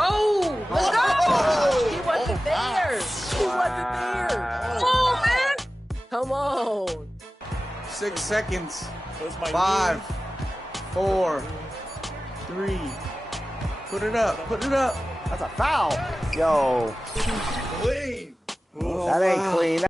Oh, let's go! He wasn't there. He wasn't there. Oh, man! Come on. 6 seconds. 5, 4, 3. Put it up. Put it up. That's a foul. Yo. Clean. That ain't clean.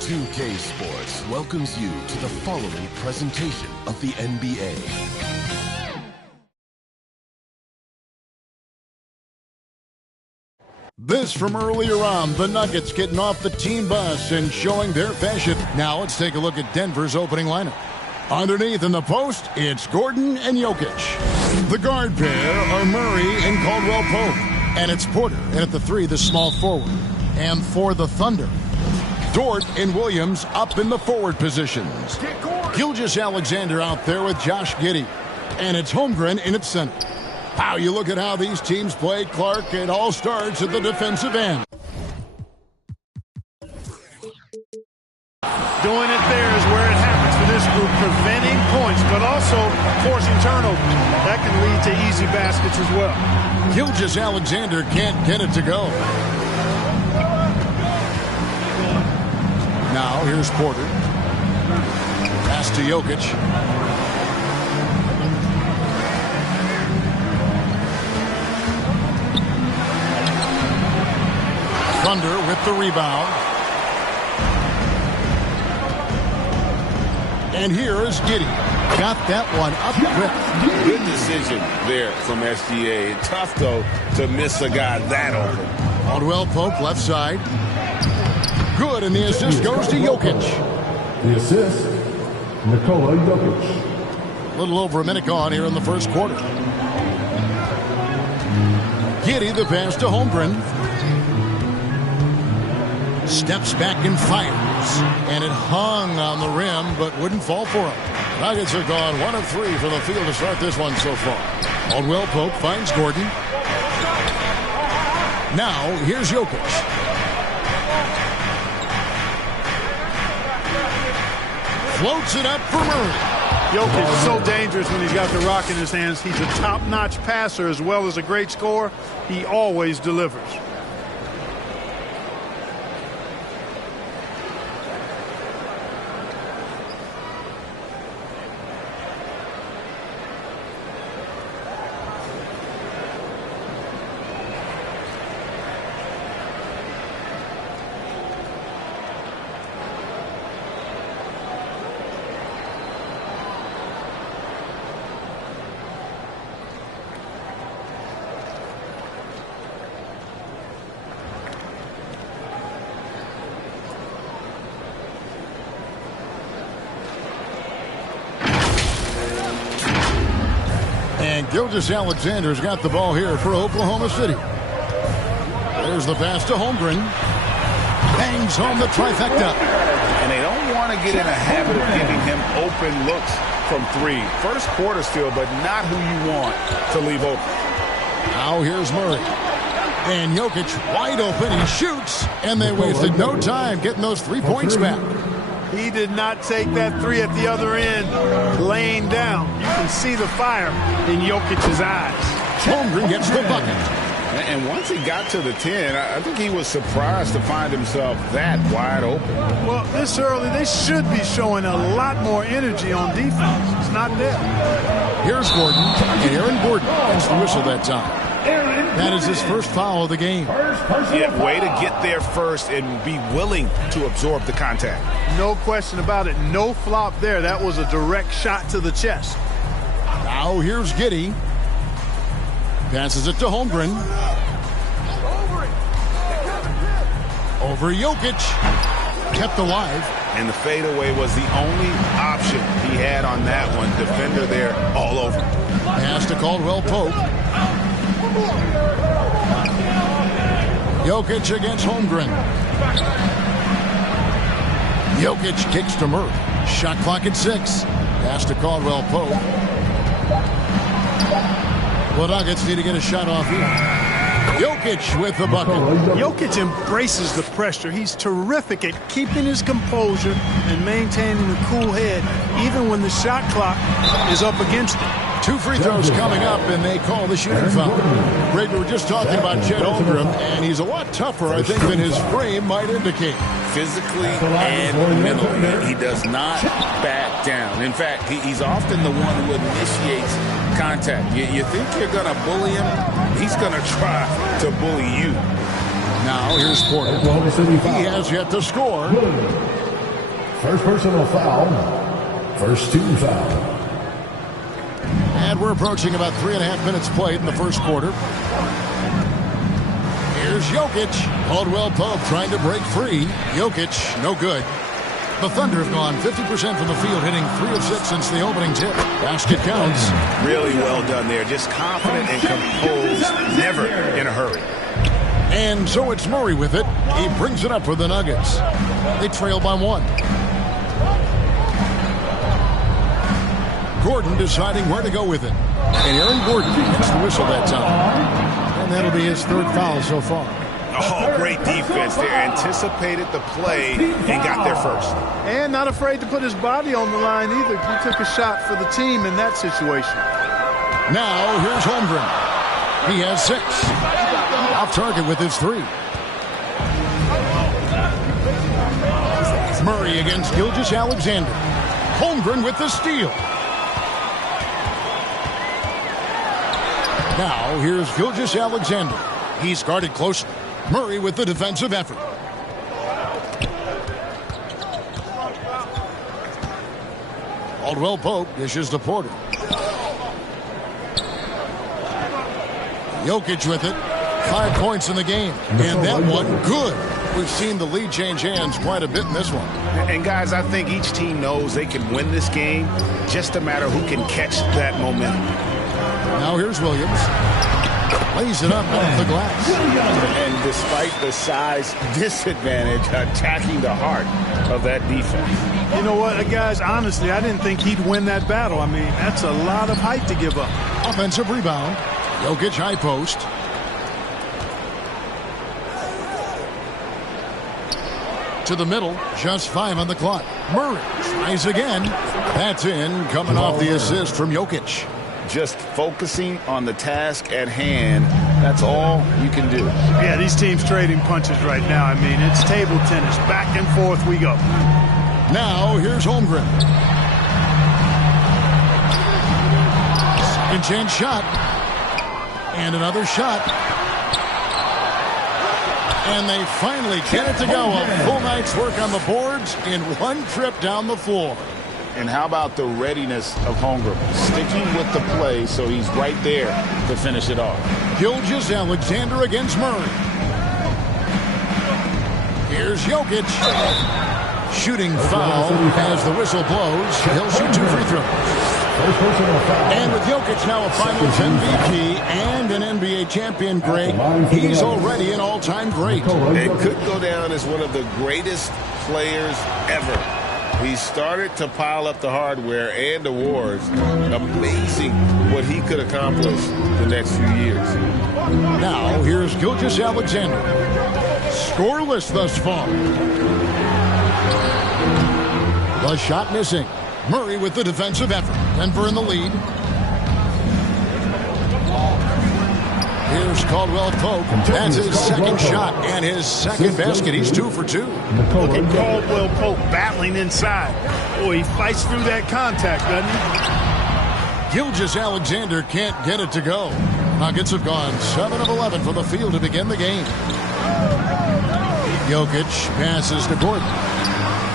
2K Sports welcomes you to the following presentation of the NBA. This from earlier on, the Nuggets getting off the team bus and showing their fashion. Now let's take a look at Denver's opening lineup. Underneath in the post, it's Gordon and Jokic. The guard pair are Murray and Caldwell Pope. And it's Porter, and at the 3, the small forward. And for the Thunder, Dort and Williams up in the forward positions. Gilgeous-Alexander out there with Josh Giddey. And it's Holmgren in its center. How you look at how these teams play, Clark, it all starts at the defensive end. Doing it there is where it happens for this group, preventing points, but also forcing turnovers. That can lead to easy baskets as well. Gilgeous-Alexander can't get it to go. Now, here's Porter. Pass to Jokic. Thunder with the rebound. And here is Giddey. Got that one up quick. Good decision there from SGA. Tough, though, to miss a guy that open. Caldwell Pope left side. Good, and the assist goes to Jokic. The assist, Nikola Jokic. A little over a minute gone here in the first quarter. Giddey the pass to Holmgren. Steps back and fires. And it hung on the rim, but wouldn't fall for him. Nuggets are gone 1 of 3 for the field to start this one so far. Caldwell Pope finds Gordon. Now, here's Jokic. Floats it up for Murray. Jokic is so dangerous when he's got the rock in his hands. He's a top-notch passer as well as a great scorer. He always delivers. And Gilgeous-Alexander's got the ball here for Oklahoma City. There's the pass to Holmgren. Bangs home the trifecta. And they don't want to get in a habit of giving him open looks from 3. First quarter still, but not who you want to leave open. Now here's Murray. And Jokic wide open. He shoots. And they wasted no time getting those 3 points back. He did not take that 3 at the other end, laying down. You can see the fire in Jokic's eyes. Holmgren gets the bucket. And once he got to the 10, I think he was surprised to find himself that wide open. Well, this early, they should be showing a lot more energy on defense. It's not there. Here's Gordon. And Aaron Gordon gets the whistle that time. That is his first foul of the game. Yeah, way to get there first and be willing to absorb the contact. No question about it. No flop there. That was a direct shot to the chest. Now here's Giddey. Passes it to Holmgren. Over Jokic. Kept alive. And the fadeaway was the only option he had on that one. Defender there all over. Pass to Caldwell Pope. Jokic against Holmgren. Jokic kicks to Murray. Shot clock at 6. Pass to Caldwell Pope. Well, Nuggets need to get a shot off here. Jokic with the bucket. Jokic embraces the pressure. He's terrific at keeping his composure and maintaining a cool head, even when the shot clock is up against him. 2 free throws coming up, and they call the shooting foul. Greg, we were just talking about Chet Holmgren, and he's a lot tougher, I think, than his frame might indicate. Physically and mentally, he does not back down. In fact, he's often the one who initiates contact. You think you're going to bully him? He's going to try to bully you. Now, here's Porter. He has yet to score. First personal foul. First team foul. And we're approaching about 3.5 minutes played in the first quarter. Here's Jokic. Caldwell Pope trying to break free. Jokic, no good. The Thunder have gone 50% from the field, hitting 3 of 6 since the opening tip. Basket counts. Really well done there. Just confident and composed, never in a hurry. And so it's Murray with it. He brings it up for the Nuggets. They trail by 1. Gordon deciding where to go with it. And Aaron Gordon gets the whistle that time. And that'll be his 3rd foul so far. Oh, great defense there. Anticipated the play and got there first. And not afraid to put his body on the line either. He took a shot for the team in that situation. Now, here's Holmgren. He has 6. Off target with his 3. Murray against Gilgeous-Alexander. Holmgren with the steal. Now, here's Gilgeous-Alexander. He's guarded closely. Murray with the defensive effort. Caldwell Pope dishes to Porter. Jokic with it. 5 points in the game. And that one, good. We've seen the lead change hands quite a bit in this one. And guys, I think each team knows they can win this game. Just a matter who can catch that momentum. Now here's Williams. Lays it up off the glass. And despite the size disadvantage, attacking the heart of that defense. You know what, guys, honestly, I didn't think he'd win that battle. I mean, that's a lot of height to give up. Offensive rebound. Jokic high post. To the middle, just 5 on the clock. Murray tries again. That's in, coming off the assist from Jokic. Just focusing on the task at hand, that's all you can do. Yeah, these teams trading punches right now. I mean, it's table tennis. Back and forth we go. Now, here's Holmgren. Second chance shot. And another shot. And they finally get it to go. A full night's work on the boards in one trip down the floor. And how about the readiness of Holmgren? Sticking with the play so he's right there to finish it off. Gilgeous-Alexander against Murray. Here's Jokic. Shooting foul as the whistle blows. He'll shoot 2 free throws. And with Jokic now a Finals MVP and an NBA champion, Greg, he's already an all-time great. It could go down as one of the greatest players ever. He started to pile up the hardware and awards. Amazing what he could accomplish the next few years. Now, here's Gilgeous-Alexander. Scoreless thus far. The shot missing. Murray with the defensive effort. Denver in the lead. Here's Caldwell Pope. That's his second shot and his second basket. He's 2 for 2. Look at Caldwell Pope battling inside. Boy, he fights through that contact, doesn't he? Gilgeous-Alexander can't get it to go. Nuggets have gone 7 of 11 from the field to begin the game. Jokic passes to Gordon.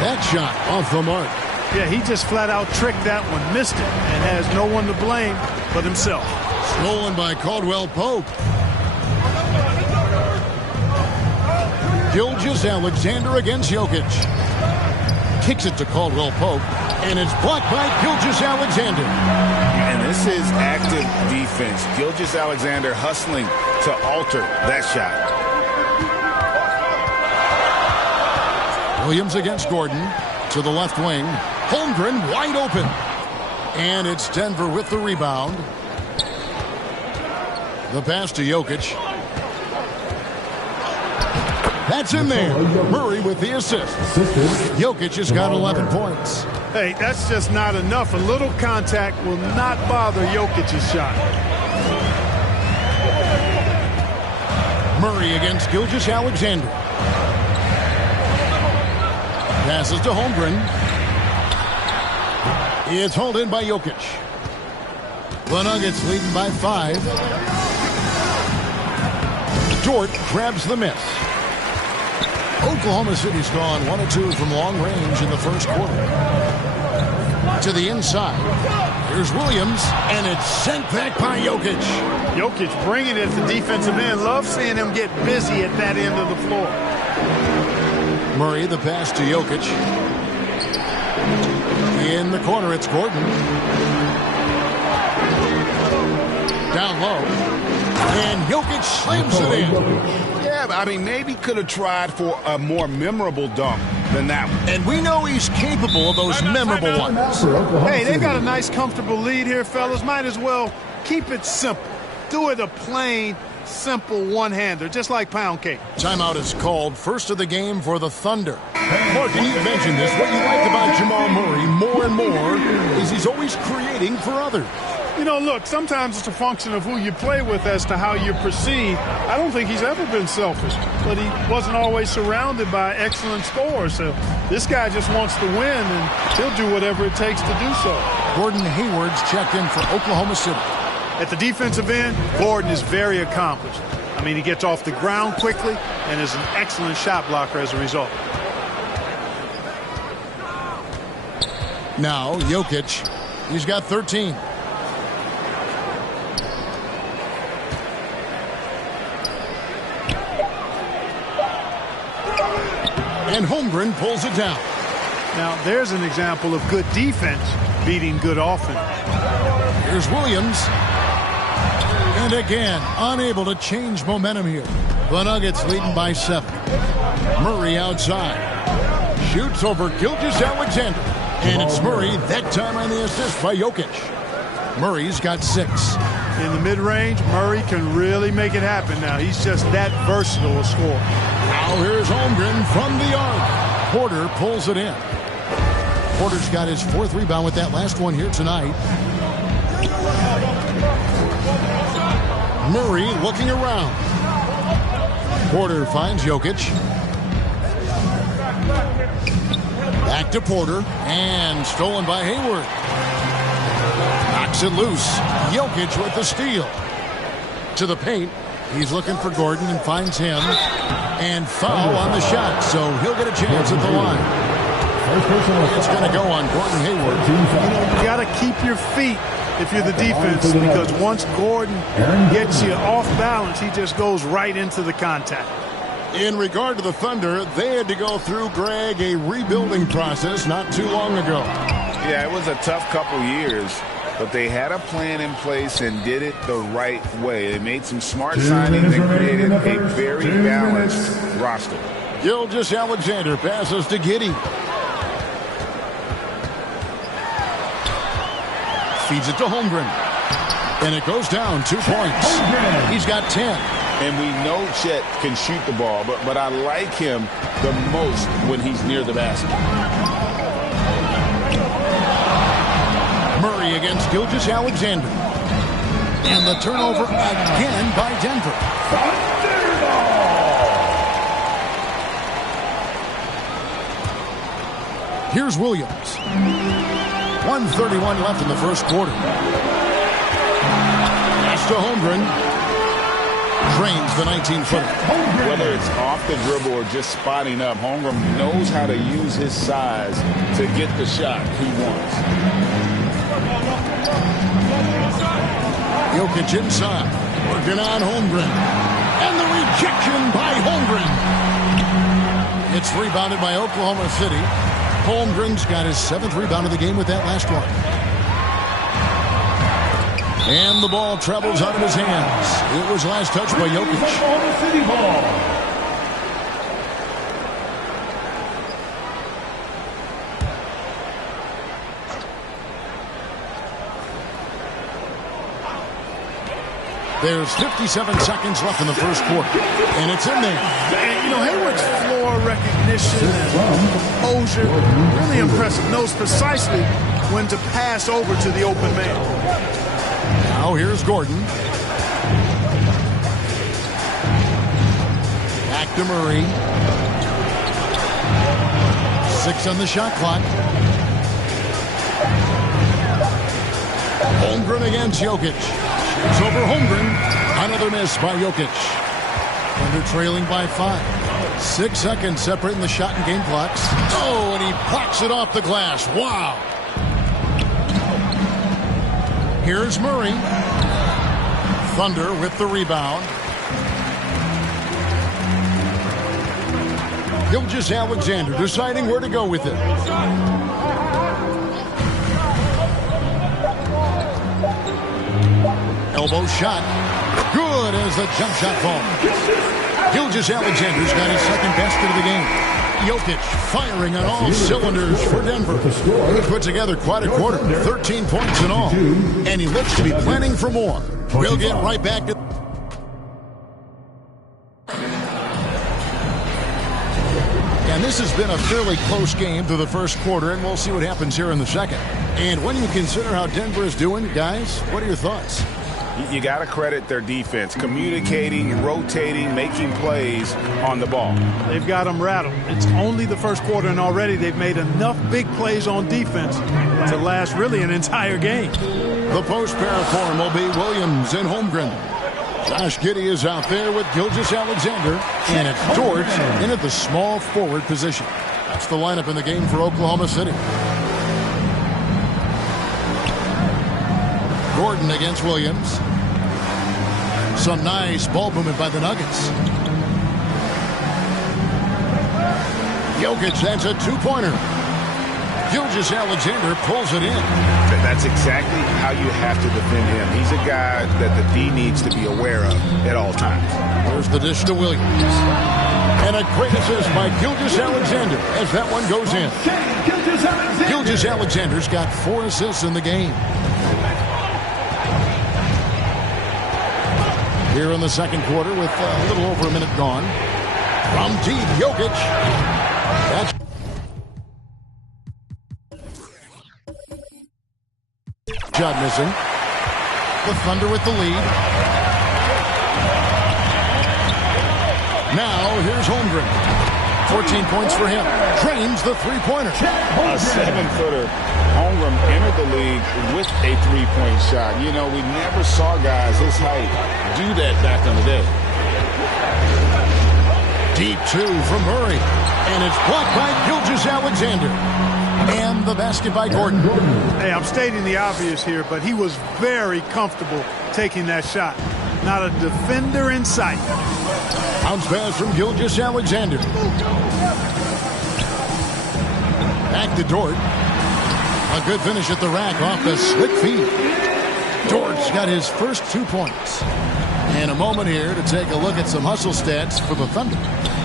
That shot off the mark. Yeah, he just flat out tricked that one, missed it, and has no one to blame but himself. Stolen by Caldwell Pope. Gilgeous-Alexander against Jokic. Kicks it to Caldwell Pope, and it's blocked by Gilgeous-Alexander. And this is active defense. Gilgeous-Alexander hustling to alter that shot. Williams against Gordon to the left wing. Holmgren wide open. And it's Denver with the rebound. The pass to Jokic. That's in there. Murray with the assist. Jokic has got 11 points. Hey, that's just not enough. A little contact will not bother Jokic's shot. Murray against Gilgeous-Alexander. Passes to Holmgren. It's hauled in by Jokic. The Nuggets leading by 5. Dort grabs the miss. Oklahoma City's gone 1 of 2 from long range in the first quarter. To the inside. Here's Williams, and it's sent back by Jokic. Jokic bringing it at the defensive end. Love seeing him get busy at that end of the floor. Murray, the pass to Jokic. In the corner, it's Gordon. Down low. And Jokic slams it in. Yeah, I mean, maybe could have tried for a more memorable dunk than that one. And we know he's capable of those memorable ones. Hey, they've got a nice, comfortable lead here, fellas. Might as well keep it simple. Do it a plain, simple one-hander, just like pound cake. Timeout is called. First of the game for the Thunder. Morgan, you mentioned this. What you like about Jamal Murray more and more is he's always creating for others. You know, look, sometimes it's a function of who you play with as to how you're perceived. I don't think he's ever been selfish, but he wasn't always surrounded by excellent scores. So this guy just wants to win, and he'll do whatever it takes to do so. Gordon Hayward's checked in for Oklahoma City. At the defensive end, Gordon is very accomplished. I mean, he gets off the ground quickly and is an excellent shot blocker as a result. Now, Jokic, he's got 13. And Holmgren pulls it down. Now, there's an example of good defense beating good offense. Here's Williams. And again, unable to change momentum here. The Nuggets leading by 7. Murray outside. Shoots over Gilgeous-Alexander. And it's Murray, that time on the assist by Jokic. Murray's got 6. In the mid-range, Murray can really make it happen now. He's just that versatile a scorer. Now here's Holmgren from the arc. Porter pulls it in. Porter's got his 4th rebound with that last one here tonight. Murray looking around. Porter finds Jokic. Back to Porter. And stolen by Hayward. Knocks it loose. Jokic with the steal. To the paint. He's looking for Gordon and finds him. And foul on the shot. So he'll get a chance at the line. It's going to go on Gordon Hayward. You know, you got to keep your feet if you're the defense, because once Gordon gets you off balance, he just goes right into the contact. In regard to the Thunder, they had to go through, Greg, a rebuilding process not too long ago. Yeah, it was a tough couple years, but they had a plan in place and did it the right way. They made some smart signings and created a very balanced roster. Gilgeous-Alexander passes to Giddey. Feeds it to Holmgren. And it goes down 2 points. He's got 10. And we know Chet can shoot the ball, but I like him the most when he's near the basket. Murray against Gilgeous-Alexander. And the turnover again by Denver. Here's Williams. 1:31 left in the first quarter. Pass to Holmgren. Drains the 19-footer. Whether it's off the dribble or just spotting up, Holmgren knows how to use his size to get the shot he wants. Jokic inside. Working on Holmgren. And the rejection by Holmgren. It's rebounded by Oklahoma City. Holmgren's got his 7th rebound of the game with that last one. And the ball travels out of his hands. It was last touched by Jokic. Oklahoma City ball. There's 57 seconds left in the first quarter, and it's in there. And, you know, Hayward's floor recognition and composure, really impressive. Knows precisely when to pass over to the open man. Now here's Gordon. Back to Murray. 6 on the shot clock. Holmgren against Jokic. It's over Holmgren. Another miss by Jokic. Thunder trailing by 5. 6 seconds separating the shot and game clocks. Oh, and he blocks it off the glass. Wow. Here's Murray. Thunder with the rebound. Gilgeous-Alexander deciding where to go with it. Elbow shot. Good as the jump shot falls. Gilgeous-Alexander's got his second basket of the game. Jokic firing on all cylinders for Denver. He put together quite a quarter. 13 points in all. And he looks to be planning for more. We'll get right back to... And this has been a fairly close game through the first quarter, and we'll see what happens here in the second. And when you consider how Denver is doing, guys, what are your thoughts? You got to credit their defense, communicating, rotating, making plays on the ball. They've got them rattled. It's only the first quarter, and already they've made enough big plays on defense to last really an entire game. The post pair form will be Williams and Holmgren. Josh Giddey is out there with Gilgeous-Alexander, and it's George in at the small forward position. That's the lineup in the game for Oklahoma City. Gordon against Williams. Some nice ball movement by the Nuggets. Jokic, that's a two-pointer. Gilgeous-Alexander pulls it in. That's exactly how you have to defend him. He's a guy that the D needs to be aware of at all times. There's the dish to Williams. And a great assist by Gilgeous-Alexander as that one goes in. Gilgeous-Alexander's got 4 assists in the game. Here in the second quarter with a little over a minute gone. From deep, Jokic. That's shot missing. The Thunder with the lead. Now here's Holmgren. 14 points for him. Drains the three-pointer. A 7-footer. Holmgren entered the league with a three-point shot. You know, we never saw guys his height do that back in the day. Deep 2 from Murray. And it's blocked by Gilgeous-Alexander. And the basket by Gordon. Hey, I'm stating the obvious here, but he was very comfortable taking that shot. Not a defender in sight. Bounce pass from Gilgeous-Alexander. Back to Dort. A good finish at the rack off the slick feed. Dort's got his first 2 points. And a moment here to take a look at some hustle stats for the Thunder.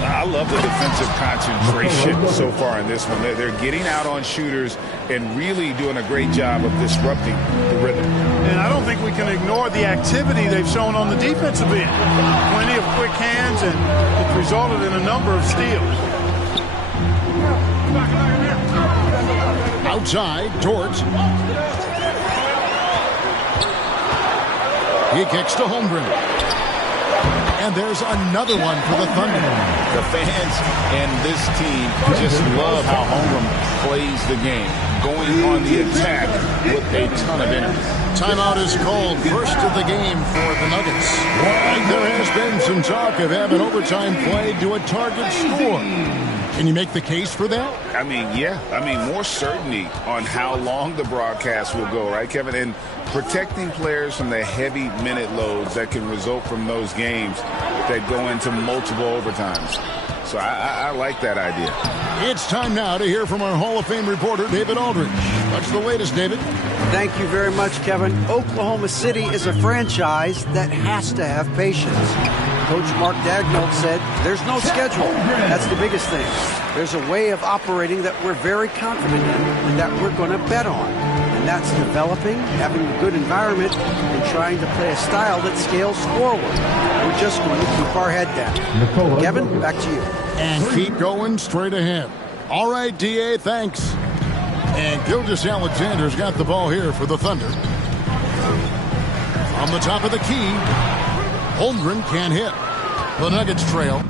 I love the defensive concentration so far in this one. They're getting out on shooters and really doing a great job of disrupting the rhythm. And I don't think we can ignore the activity they've shown on the defensive end. Plenty of quick hands, and it's resulted in a number of steals. Outside, Dort. He kicks to Holmgren. And there's another one for the Thunder. The fans and this team just love how Holmgren plays the game, going on the attack with a ton of energy. Timeout is called. First of the game for the Nuggets. And there has been some talk of having overtime played to a target score. Can you make the case for that? I mean, yeah. I mean, more certainty on how long the broadcast will go, right, Kevin? And protecting players from the heavy minute loads that can result from those games that go into multiple overtimes. So I like that idea. It's time now to hear from our Hall of Fame reporter, David Aldridge. What's the latest, David? Thank you very much, Kevin. Oklahoma City is a franchise that has to have patience. Coach Mark Daigneault said, there's no schedule. That's the biggest thing. There's a way of operating that we're very confident in and that we're going to bet on. And that's developing, having a good environment, and trying to play a style that scales forward. We're just going to keep our head down. Kevin, back to you. And keep going straight ahead. All right, D.A., thanks. And Gilgeous Alexander's got the ball here for the Thunder. From the top of the key, Holmgren can't hit. The Nuggets trail